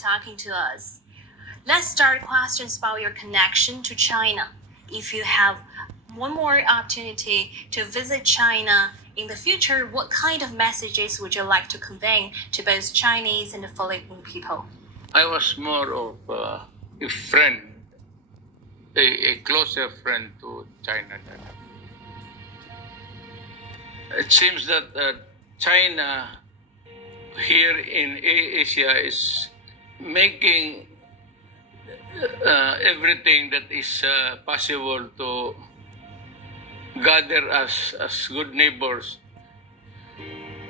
talking to us. Let's start questions about your connection to China. If you have one more opportunity to visit China in the future, what kind of messages would you like to convey to both Chinese and the Philippine people? I was more of a friend, a closer friend to China. It seems that China here in Asia is making everything that is possible to gather us as good neighbors.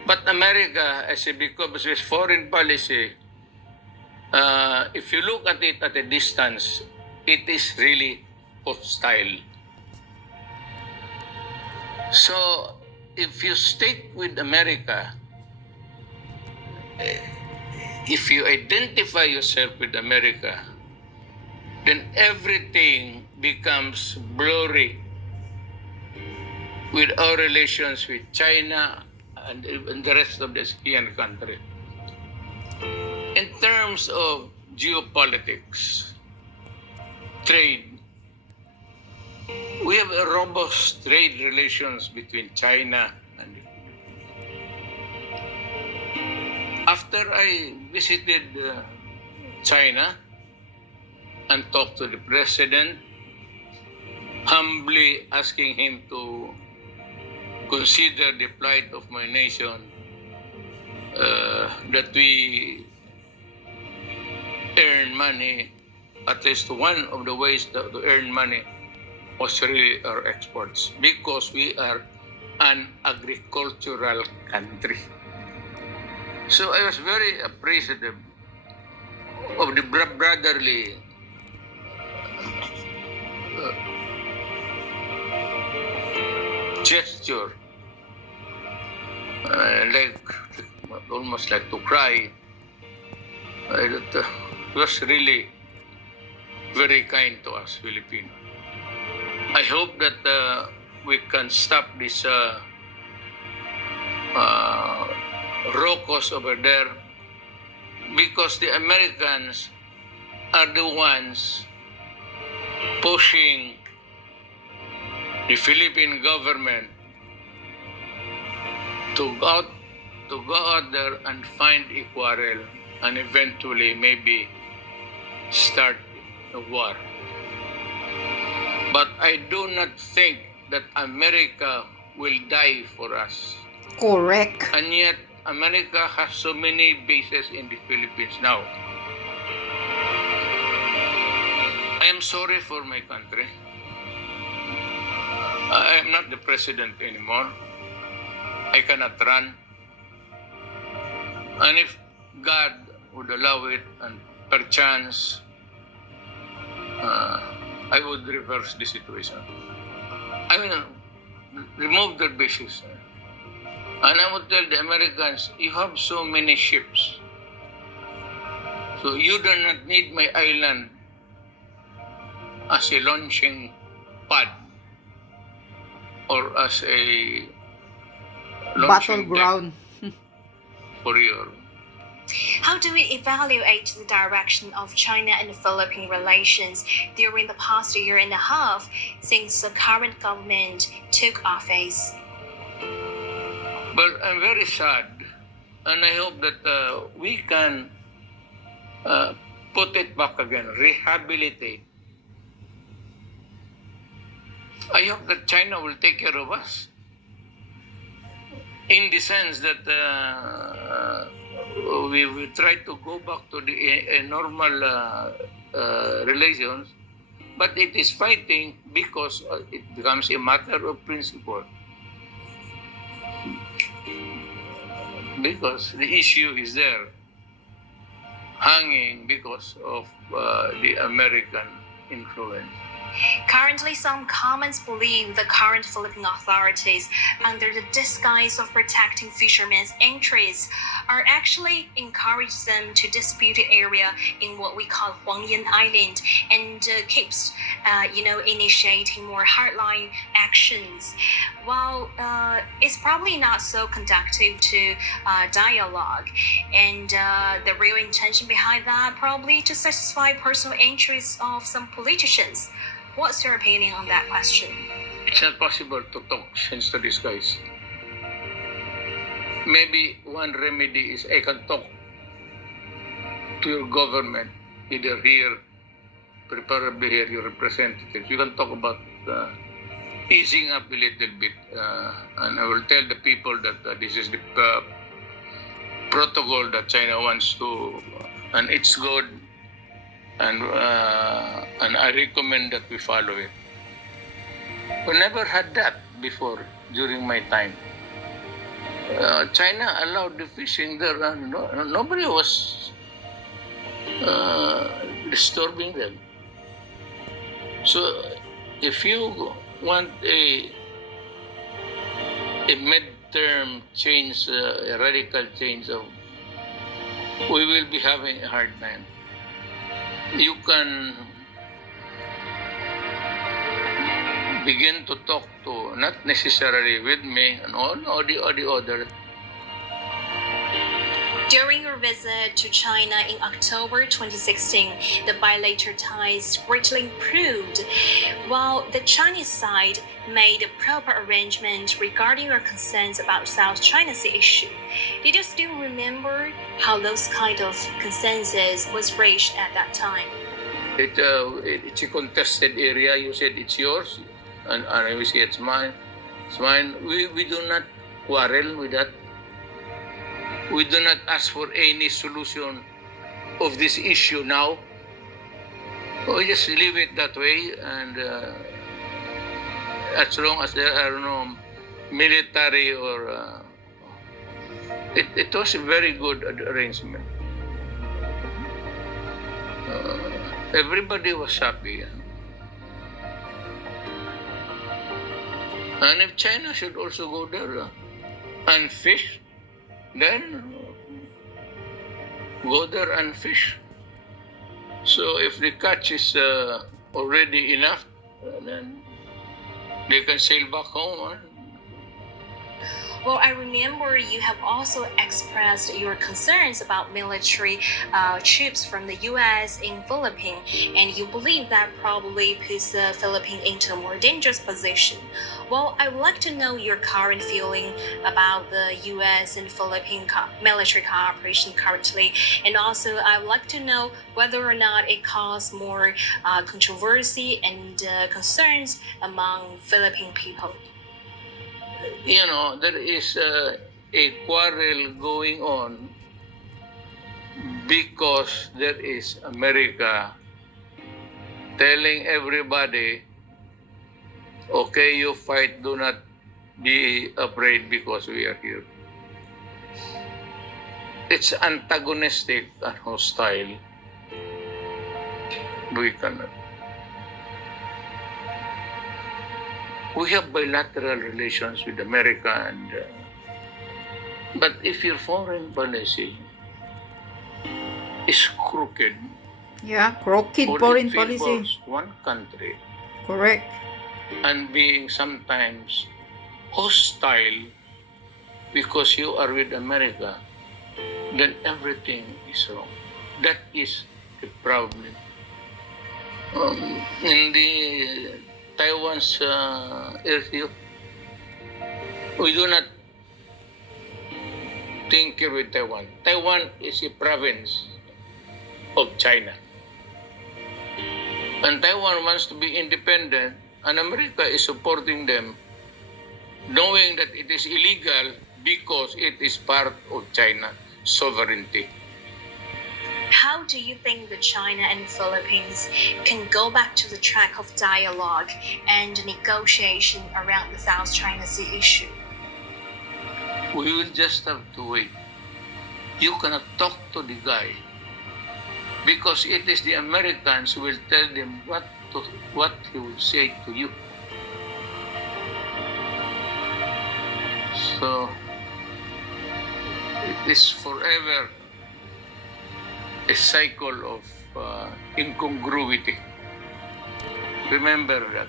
But America, as a because of its foreign policy, if you look at it at a distance, it is really hostile. So, if you stick with America, if you identify yourself with America, then everything becomes blurry with our relations with China and the rest of the ASEAN country. In terms of geopolitics, trade, we have a robust trade relations between China and the Philippines. After I visited China and talked to the president, humbly asking him to consider the plight of my nation, that we earn money, at least one of the ways to earn money was really our exports, because we are an agricultural country. So I was very appreciative of the brotherly gesture, almost like to cry. It was really very kind to us Filipinos. I hope that we can stop this raucous over there, because the Americans are the ones pushing the Philippine government to go out there and find a quarrel and eventually maybe start a war. But I do not think that America will die for us. Correct. And yet, America has so many bases in the Philippines now. I am sorry for my country. I am not the president anymore. I cannot run. And if God would allow it, and perchance, I would reverse the situation. I will remove their bases. And I would tell the Americans, you have so many ships. So you do not need my island as a launching pad or as a launching Battleground. for your. How do we evaluate the direction of China and Philippine relations during the past year and a half since the current government took office? Well, I'm very sad, and I hope that we can put it back again, rehabilitate. I hope that China will take care of us, in the sense that we will try to go back to the normal relations, but it is fighting because it becomes a matter of principle. Because the issue is there, hanging because of the American influence. Currently, some comments believe the current Philippine authorities, under the disguise of protecting fishermen's interests, are actually encouraging them to disputed area in what we call Huangyan Island and keeps, initiating more hardline actions. While it's probably not so conducive to dialogue, and the real intention behind that probably to satisfy personal interests of some politicians. What's your opinion on that question? It's not possible to talk sense to these guys. Maybe one remedy is I can talk to your government, either here, preferably here, your representatives. You can talk about easing up a little bit, and I will tell the people that this is the protocol that China wants to, and it's good, and I recommend that we follow it. We never had that before during my time. China allowed the fishing there, and nobody was disturbing them. So, if you want a mid-term change, a radical change of, we will be having a hard time. You can begin to talk to, not necessarily with me and all the other. During your visit to China in October 2016, the bilateral ties greatly improved, while the Chinese side made a proper arrangement regarding your concerns about South China Sea issue. Did you still remember how those kind of consensus was reached at that time? It's a contested area. You said it's yours, and we say it's mine. It's mine. We do not quarrel with that. We do not ask for any solution of this issue now. We just leave it that way, and as long as there are no military or it was a very good arrangement. Everybody was happy. And if China should also go there and fish, then go there and fish. So if the catch is already enough, then they can sail back home. Well, I remember you have also expressed your concerns about military troops from the U.S. in Philippines, and you believe that probably puts the Philippines into a more dangerous position. Well, I would like to know your current feeling about the U.S. and Philippine military cooperation currently, and also I would like to know whether or not it caused more controversy and concerns among Philippine people. There is a quarrel going on because there is Amerika telling everybody, okay, you fight, do not be afraid because we are here. It's antagonistic and hostile. We cannot. We have bilateral relations with America, and but if your foreign policy is crooked, crooked or foreign it policy. favors one country, Correct. and being sometimes hostile because you are with America, then everything is wrong. That is the problem. In the Taiwan's issue, we do not tinker with Taiwan. Taiwan is a province of China. And Taiwan wants to be independent, and America is supporting them, knowing that it is illegal because it is part of China's sovereignty. How do you think that China and Philippines can go back to the track of dialogue and negotiation around the South China Sea issue? We will just have to wait. You cannot talk to the guy because it is the Americans who will tell them what to what he will say to you. So it is forever a cycle of incongruity. Remember that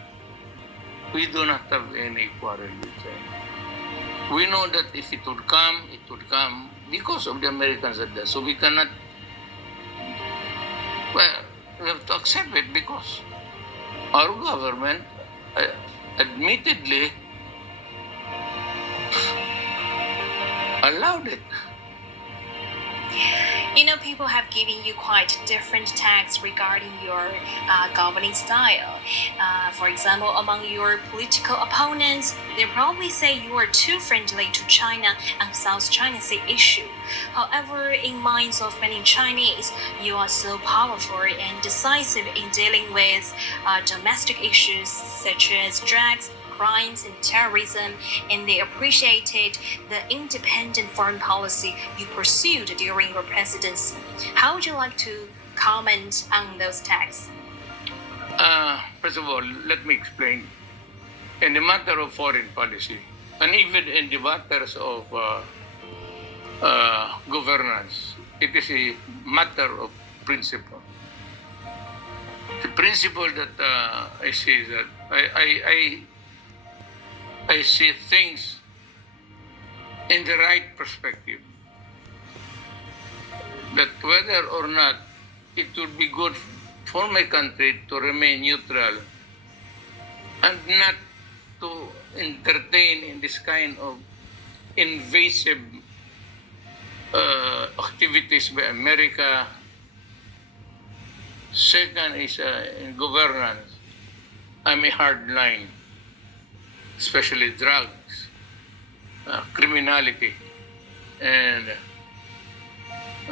we do not have any quarrel with China. We know that if it would come because of the Americans at that. So we cannot, well, we have to accept it because our government admittedly allowed it. You know, people have given you quite different tags regarding your governing style. For example, among your political opponents, they probably say you are too friendly to China and South China Sea issue. However, in minds of many Chinese, you are so powerful and decisive in dealing with domestic issues such as drugs, crimes and terrorism, and they appreciated the independent foreign policy you pursued during your presidency. How would you like to comment on those tags? First of all, let me explain. In the matter of foreign policy, and even in the matters of governance, it is a matter of principle. The principle that I see is that I see things in the right perspective. That whether or not it would be good for my country to remain neutral and not to entertain in this kind of invasive activities by America. Second is in governance. I'm a hard line, especially drugs, criminality, and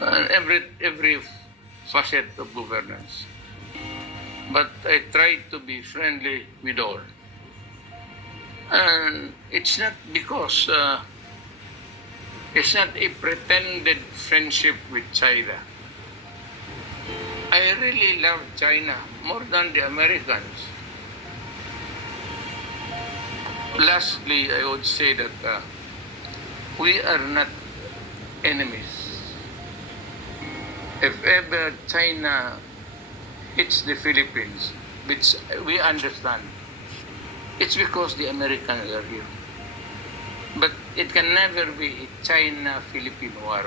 every facet of governance. But I try to be friendly with all. And it's not because it's not a pretended friendship with China. I really love China more than the Americans. Lastly, I would say that we are not enemies. If ever China hits the Philippines, which we understand, it's because the Americans are here. But it can never be a China-Philippine war.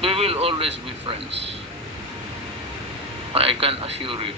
We will always be friends. I can assure you.